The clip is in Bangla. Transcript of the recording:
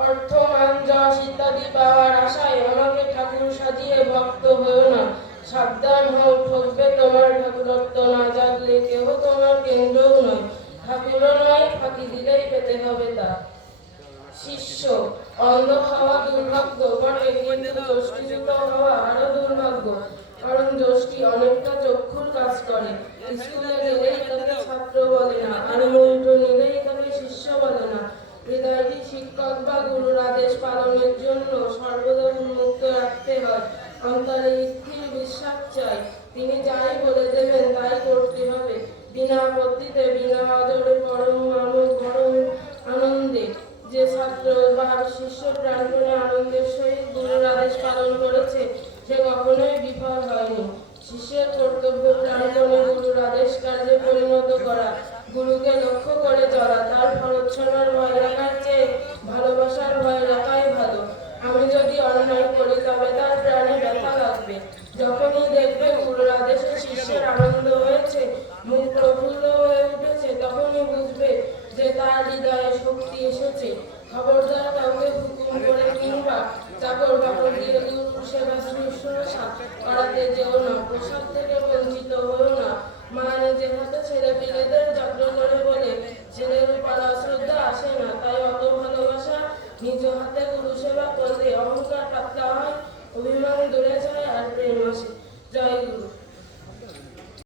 অর্থ মান যশ ইত্যাদি পাওয়ার আশায় আমাকে ঠাকুর সাজিয়ে ভক্ত হয়েও না সাবধান হও ঠকবে তোমার ঠাকুরত্ব না জাগলে কেহ তোমার কেন্দ্রও নয় ঠাকুরও নয় ফাঁকি দিলেই পেতে হবে তা শিষ্য অন্ধ হওয়া দুর্ভাগ্য বটে কিন্তু যষ্টিযুক্ত হওয়া আরও দুর্ভাগ্য কারণ যষ্টি অনেকটা চক্ষুর কাজ করে স্কুলে গেলেই তাকে ছাত্র বলে না আর মন্ত্র নিলেই তাকে শিষ্য বলে না হৃদয়টি শিক্ষক বা গুরুর আদেশ পালনের জন্য সর্বদা উন্মুক্ত রাখতে হয়। অন্তরে স্থির বিশ্বাস চাই। তিনি যাই বলে দেবেন, তাই করতে হবে। বিনা আপত্তিতে, বিনা আদরে পরম মানব পরম আনন্দে। যে ছাত্র বা শিষ্য প্রাঙ্গণে আনন্দের সহিত গুরুর আদেশ পালন করেছে, সে কখনোই বিফল হয়নি। শিষ্যের কর্তব্য প্রাঙ্গণে গুরুর আদেশ কার্যে পরিণত করা। গুরুকে লক্ষ্য করে চলা, তার ভরৎসনার ভয় অন্যায় করি তবে তার প্রাণে ব্যথা লাগবে। যখনই দেখবে গুরুর আদেশে শিষ্যের আনন্দ হয়েছে, মুখ প্রফুল্ল হয়ে উঠেছে, তখনই বুঝবে যে তার হৃদয়ে শক্তি এসেছে। খবরদার কাউকে হুকুম করে কিংবা চাকর বাকর দিয়ে গুরুর সেবা শুশ্রূষা করাতে যেও না, প্রসাদ থেকে বঞ্চিত হয়েও না। মা নিজের হাতে ছেলে পিলেদের যত্ন করে বলে, ছেলের উপর শ্রদ্ধা আসে না, তাই অত ভালোবাসা নিজ হাতে গুরু সেবা করলে